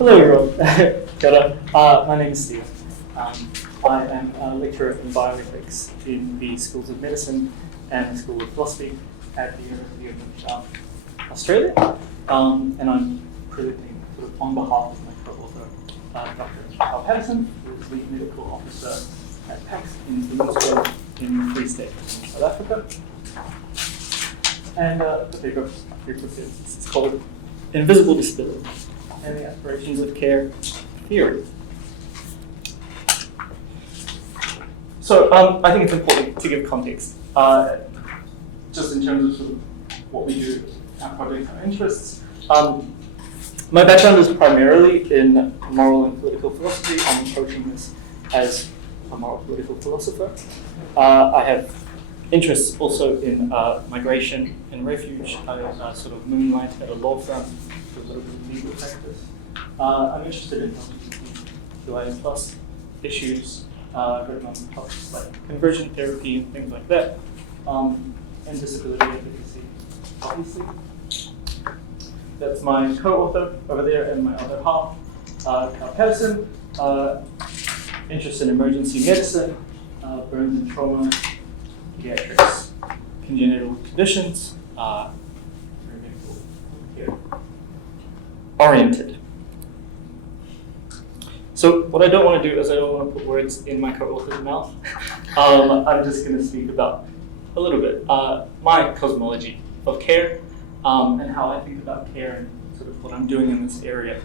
Hello everyone. Kia ora. My name is Steyl. I am a lecturer in bioethics in the Schools of Medicine and the School of Philosophy at the University of Australia. And I'm presenting sort of on behalf of my co-author, Dr. Al Patterson, who is the medical officer at PAX in Levinasian in Free State in South Africa. And the paper is called Invisible Disability and the Aspirations of Care Theory. So I think it's important to give context, just in terms of sort of what we do, our projects, our interests. My background is primarily in moral and political philosophy. I'm approaching this as a moral political philosopher. I have interests also in migration and refuge. I sort of moonlight at a law firm for a little bit of legal practice. I'm interested in LGBTQIA plus issues, written on topics like conversion therapy and things like that, and disability advocacy, obviously. That's my co-author over there, and my other half, Al Patterson, interest in emergency medicine, burns and trauma, pediatrics, congenital conditions, oriented. So what I don't want to do is I don't want to put words in my co-author's mouth. I'm just going to speak about a little bit my cosmology of care and how I think about care and sort of what I'm doing in this area.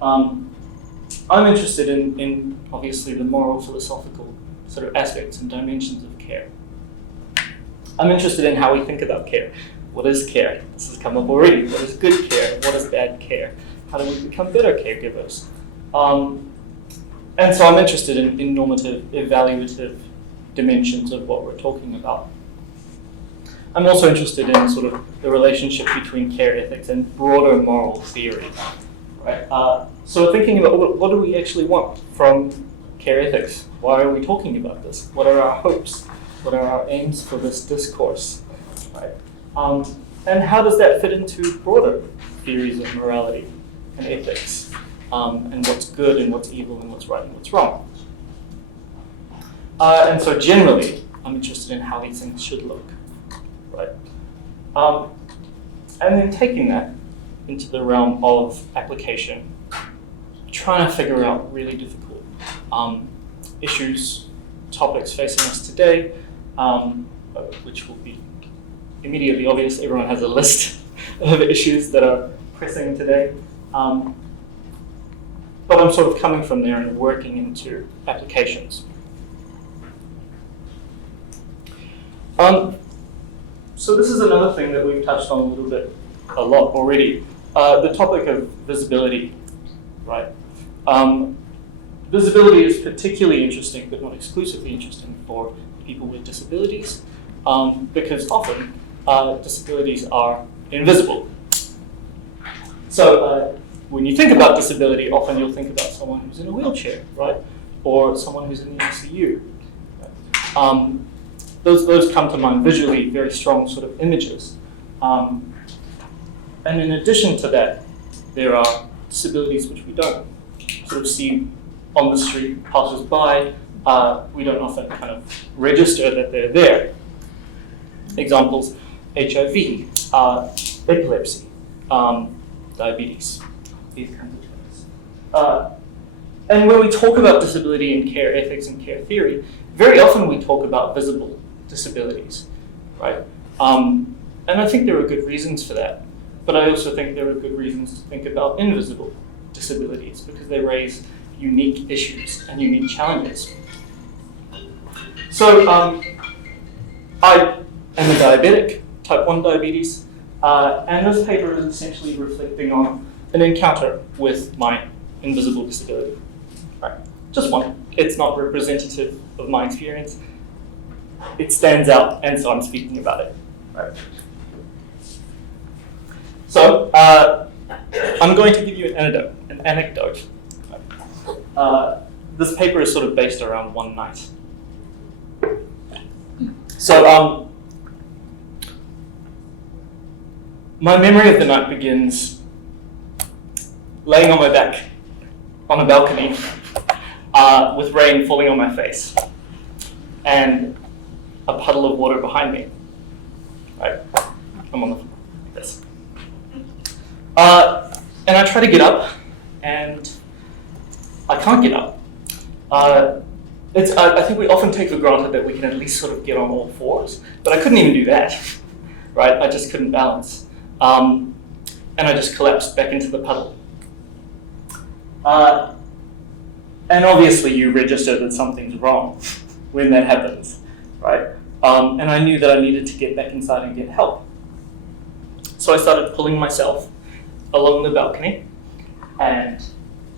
I'm interested in obviously the moral, philosophical sort of aspects and dimensions of care. I'm interested in how we think about care. What is care? This has come up already. What is good care? What is bad care? How do we become better caregivers? And so I'm interested in normative, evaluative dimensions of what we're talking about. I'm also interested in sort of the relationship between care ethics and broader moral theory. Right? So thinking about what do we actually want from care ethics? Why are we talking about this? What are our hopes? What are our aims for this discourse? Right? And how does that fit into broader theories of morality and ethics? And what's good and what's evil and what's right and what's wrong. And so generally, I'm interested in how these things should look, right? And then taking that into the realm of application, trying to figure out really difficult issues, topics facing us today, which will be immediately obvious. Everyone has a list of issues that are pressing today. But I'm sort of coming from there and working into applications. So this is another thing that we've touched on a lot already. The topic of visibility, right? Visibility is particularly interesting, but not exclusively interesting for people with disabilities, because often disabilities are invisible. So when you think about disability, often you'll think about someone who's in a wheelchair, right? Or someone who's in the ICU. Those come to mind visually, very strong sort of images. And in addition to that, there are disabilities which we don't sort of see on the street, passers by. We don't often kind of register that they're there. Examples: HIV, epilepsy, diabetes. These kinds of things. And when we talk about disability and care ethics and care theory, very often we talk about visible disabilities, right? And I think there are good reasons for that, but I also think there are good reasons to think about invisible disabilities because they raise unique issues and unique challenges. So I am a diabetic, type 1 diabetes, and this paper is essentially reflecting on an encounter with my invisible disability. Right. Just one. It's not representative of my experience. It stands out, and so I'm speaking about it. Right. So I'm going to give you an anecdote. This paper is sort of based around one night. So my memory of the night begins laying on my back on a balcony with rain falling on my face and a puddle of water behind me. Right? I'm on the floor like this. And I try to get up, and I can't get up. I think we often take for granted that we can at least sort of get on all fours, but I couldn't even do that. Right? I just couldn't balance. And I just collapsed back into the puddle. And obviously you register that something's wrong when that happens, right? And I knew that I needed to get back inside and get help. So I started pulling myself along the balcony and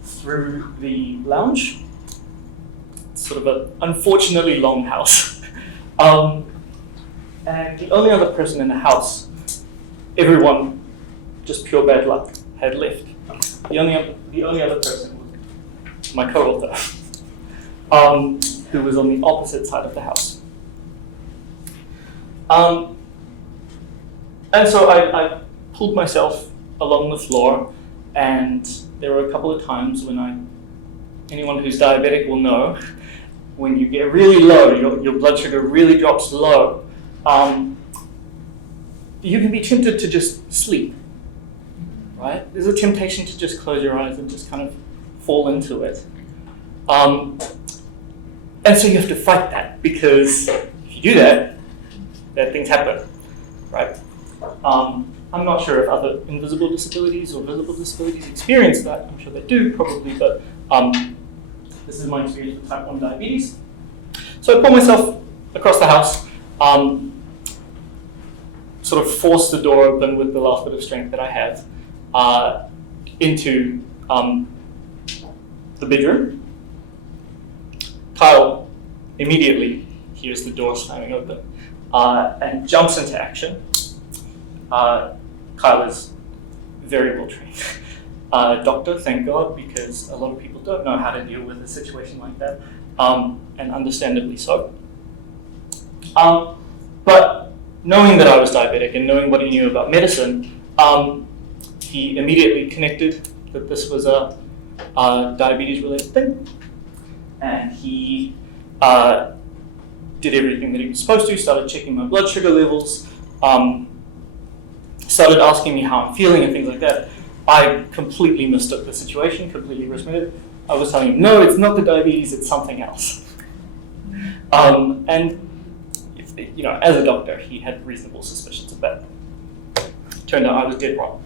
through the lounge. It's sort of an unfortunately long house. And the only other person in the house, everyone, just pure bad luck, had left. The only other person was my co-author, who was on the opposite side of the house. And so I pulled myself along the floor, and there were a couple of times when anyone who's diabetic will know, when you get really low, your blood sugar really drops low, you can be tempted to just sleep, right? There's a temptation to just close your eyes and just kind of fall into it. And so you have to fight that, because if you do that, bad things happen, right? I'm not sure if other invisible disabilities or visible disabilities experience that. I'm sure they do, probably, but this is my experience with type 1 diabetes. So I pull myself across the house, sort of force the door open with the last bit of strength that I have into the bedroom. Kyle immediately hears the door slamming open and jumps into action. Kyle is very well trained. Doctor, thank God, because a lot of people don't know how to deal with a situation like that, and understandably so. But knowing that I was diabetic and knowing what he knew about medicine, he immediately connected that this was a diabetes-related thing, and he did everything that he was supposed to, started checking my blood sugar levels, started asking me how I'm feeling and things like that. I completely mistook the situation, completely misread it. I was telling him, no, it's not the diabetes, it's something else. And you know, as a doctor, he had reasonable suspicions of that. Turned out I was dead wrong.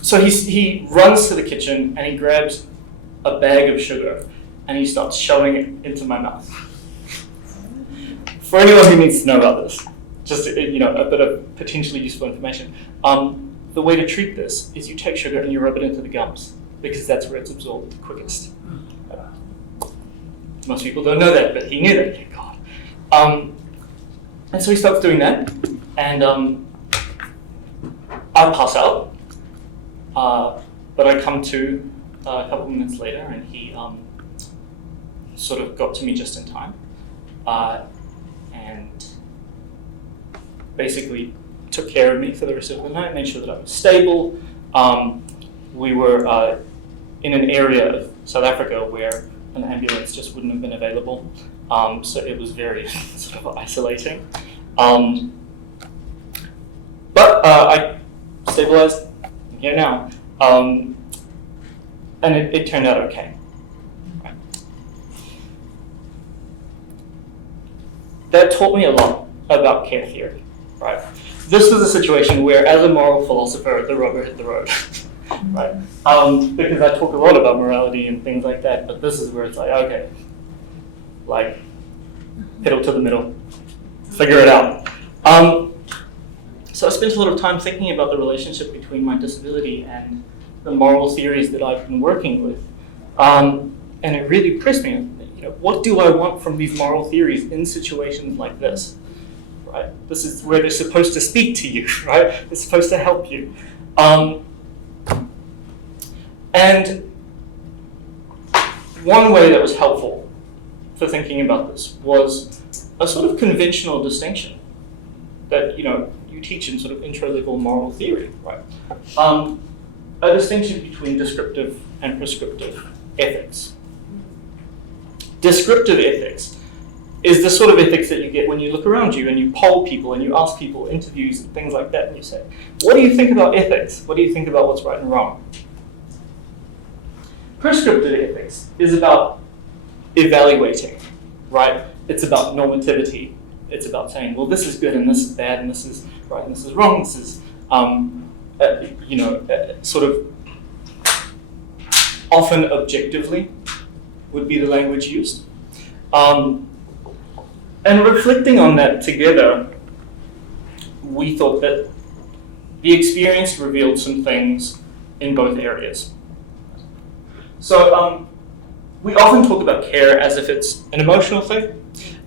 So he runs to the kitchen and he grabs a bag of sugar and he starts shoving it into my mouth. For anyone who needs to know about this, just a bit of potentially useful information. The way to treat this is you take sugar and you rub it into the gums, because that's where it's absorbed the quickest. Most people don't know that, but he knew that, thank God. And so he starts doing that, and I pass out, but I come to a couple of minutes later, and he sort of got to me just in time, and basically took care of me for the rest of the night, made sure that I was stable. We were in an area of South Africa where an ambulance just wouldn't have been available, so it was very sort of isolating. But I stabilized, I'm here now, and it turned out okay. Right. That taught me a lot about care theory. Right. This was a situation where, as a moral philosopher, the rubber hit the road. Right. Because I talk a lot about morality and things like that, but this is where it's like, okay, like, pedal to the middle, figure it out. So I spent a lot of time thinking about the relationship between my disability and the moral theories that I've been working with. And it really pressed me, what do I want from these moral theories in situations like this? Right? This is where they're supposed to speak to you, right? They're supposed to help you. And one way that was helpful for thinking about this was a sort of conventional distinction that you teach in sort of intro-level moral theory, right? a distinction between descriptive and prescriptive ethics. Descriptive ethics is the sort of ethics that you get when you look around you and you poll people and you ask people, interviews and things like that, and you say, what do you think about ethics? What do you think about what's right and wrong? Prescriptive ethics is about evaluating, right? It's about normativity. It's about saying, well, this is good and this is bad and this is right and this is wrong. This is, sort of often objectively would be the language used. And reflecting on that together, we thought that the experience revealed some things in both areas. So we often talk about care as if it's an emotional thing,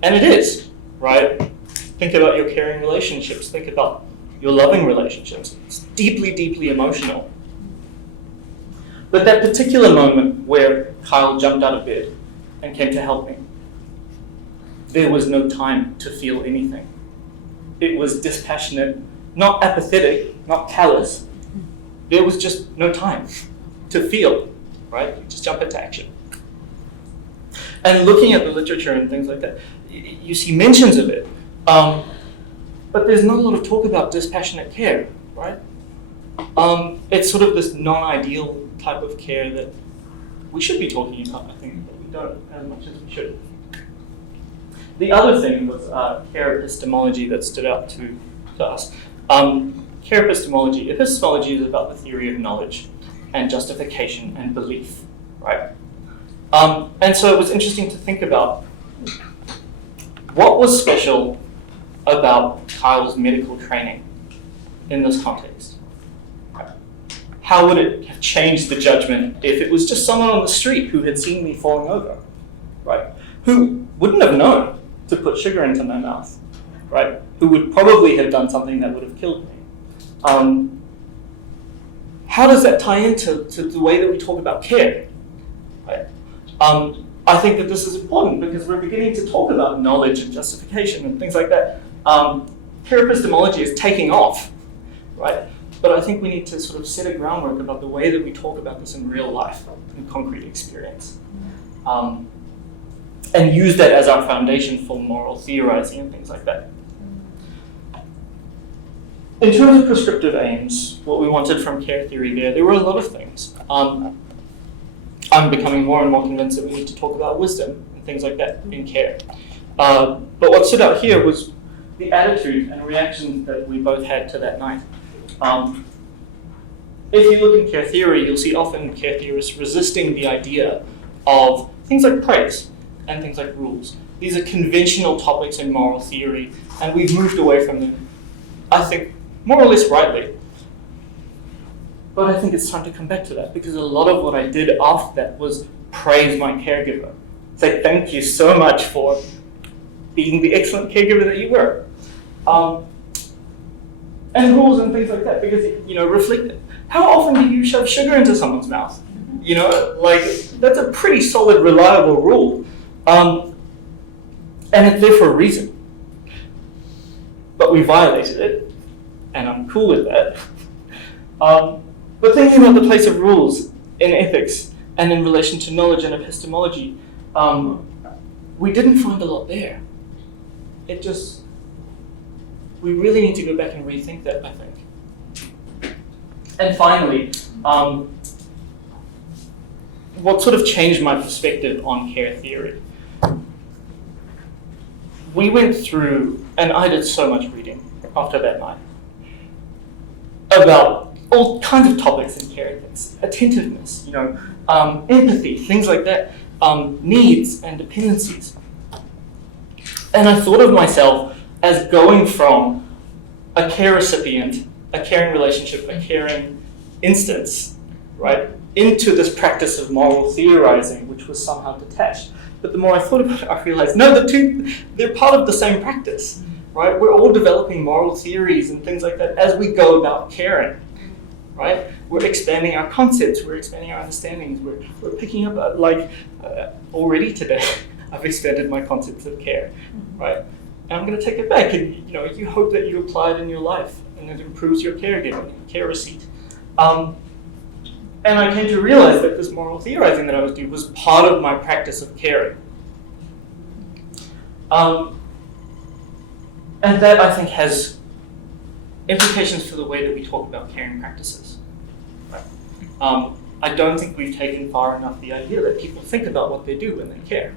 and it is, right? Think about your caring relationships, think about your loving relationships. It's deeply, deeply emotional. But that particular moment where Kyle jumped out of bed and came to help me, there was no time to feel anything. It was dispassionate, not apathetic, not callous. There was just no time to feel, right? You just jump into action. And looking at the literature and things like that, you see mentions of it, but there's not a lot of talk about dispassionate care, right? It's sort of this non-ideal type of care that we should be talking about, I think, but we don't as much as we should. The other thing was care epistemology that stood out to us. Care epistemology. Epistemology is about the theory of knowledge and justification and belief, right? And so it was interesting to think about what was special about Kyle's medical training in this context. How would it have changed the judgment if it was just someone on the street who had seen me falling over, right? Who wouldn't have known to put sugar into my mouth, right? Who would probably have done something that would have killed me. How does that tie into the way that we talk about care, right? I think that this is important because we're beginning to talk about knowledge and justification and things like that. Care epistemology is taking off, right? But I think we need to sort of set a groundwork about the way that we talk about this in real life, in concrete experience. And use that as our foundation for moral theorizing and things like that. In terms of prescriptive aims, what we wanted from care theory there were a lot of things. I'm becoming more and more convinced that we need to talk about wisdom and things like that in care. But what stood out here was the attitude and reaction that we both had to that night. If you look in care theory, you'll see often care theorists resisting the idea of things like praise and things like rules. These are conventional topics in moral theory, and we've moved away from them, I think, more or less rightly. But I think it's time to come back to that, because a lot of what I did after that was praise my caregiver. Say thank you so much for being the excellent caregiver that you were. And rules and things like that, because, reflect, how often do you shove sugar into someone's mouth? That's a pretty solid, reliable rule. And it's there for a reason. But we violated it, and I'm cool with that. But thinking about the place of rules in ethics and in relation to knowledge and epistemology, we didn't find a lot there. We really need to go back and rethink that, I think. And finally, what sort of changed my perspective on care theory? We went through, and I did so much reading after that night, about all kinds of topics in care ethics, attentiveness, empathy, things like that, needs and dependencies. And I thought of myself as going from a care recipient, a caring relationship, a caring instance, right, into this practice of moral theorizing, which was somehow detached. But the more I thought about it, I realized, no, they're part of the same practice, right? We're all developing moral theories and things like that as we go about caring, right? We're expanding our concepts, we're expanding our understandings, we're picking up, already today, I've expanded my concepts of care, right? And I'm going to take it back, and you hope that you apply it in your life, and it improves your caregiving, care receipt. And I came to realize that this moral theorizing that I was doing was part of my practice of caring. And that, I think, has implications for the way that we talk about caring practices. Right? I don't think we've taken far enough the idea that people think about what they do when they care.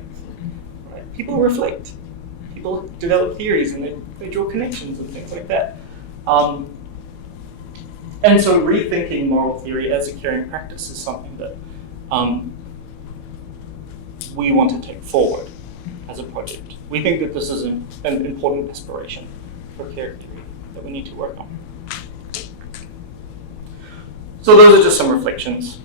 Right? People reflect. People develop theories and they draw connections and things like that. And so rethinking moral theory as a caring practice is something that we want to take forward as a project. We think that this is an important aspiration for care theory that we need to work on. So those are just some reflections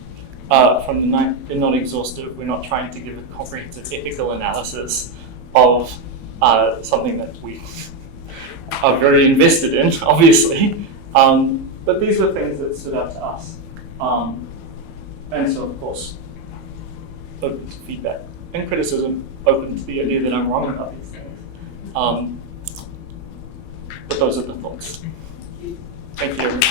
from the night. They're not exhaustive. We're not trying to give a comprehensive ethical analysis of something that we are very invested in, obviously. But these were things that stood out to us. And so, of course, open to feedback and criticism, open to the idea that I'm wrong about these things. But those are the thoughts. Thank you, everyone.